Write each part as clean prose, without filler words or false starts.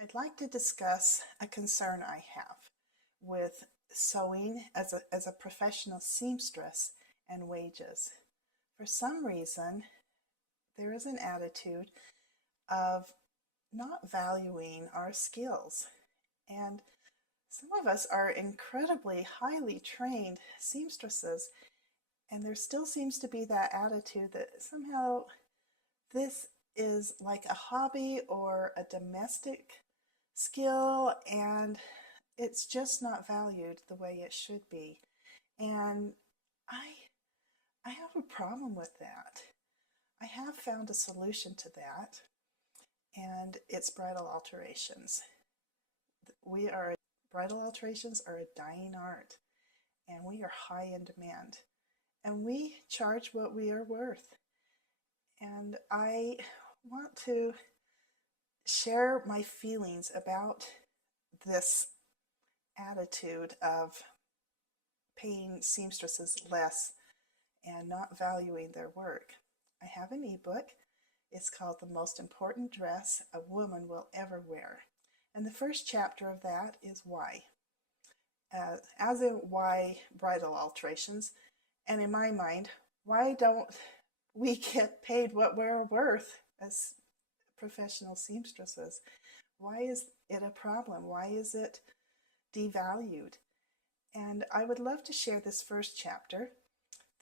I'd like to discuss a concern I have with sewing as a professional seamstress and wages. For some reason, there is an attitude of not valuing our skills. And some of us are incredibly highly trained seamstresses, and there still seems to be that attitude that somehow this is like a hobby or a domestic skill, and it's just not valued the way it should be. And I I have a problem with that. I have found a solution to that, and it's bridal alterations. We are Bridal alterations are a dying art, and we are high in demand, and we charge what we are worth. And I want to share my feelings about this attitude of paying seamstresses less and not valuing their work. I have an ebook. It's called The Most Important Dress a Woman Will Ever Wear. And the first chapter of that is why. As in why bridal alterations, and in my mind, why don't we get paid what we're worth as professional seamstresses? Why is it a problem? Why is it devalued? And I would love to share this first chapter,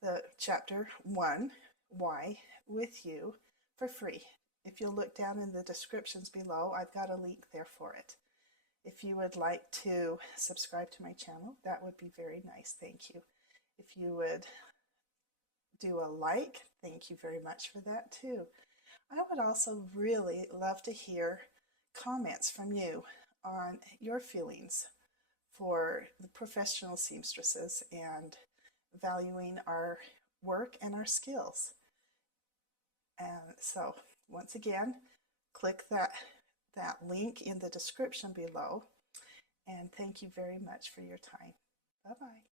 the chapter 1, why, with you for free. If you'll look down in the descriptions below, I've got a link there for it. If you would like to subscribe to my channel, that would be very nice. Thank you. If you would do a like, thank you very much for that too. I would also really love to hear comments from you on your feelings for the professional seamstresses and valuing our work and our skills. And so once again, click that link in the description below, and thank you very much for your time. Bye-bye.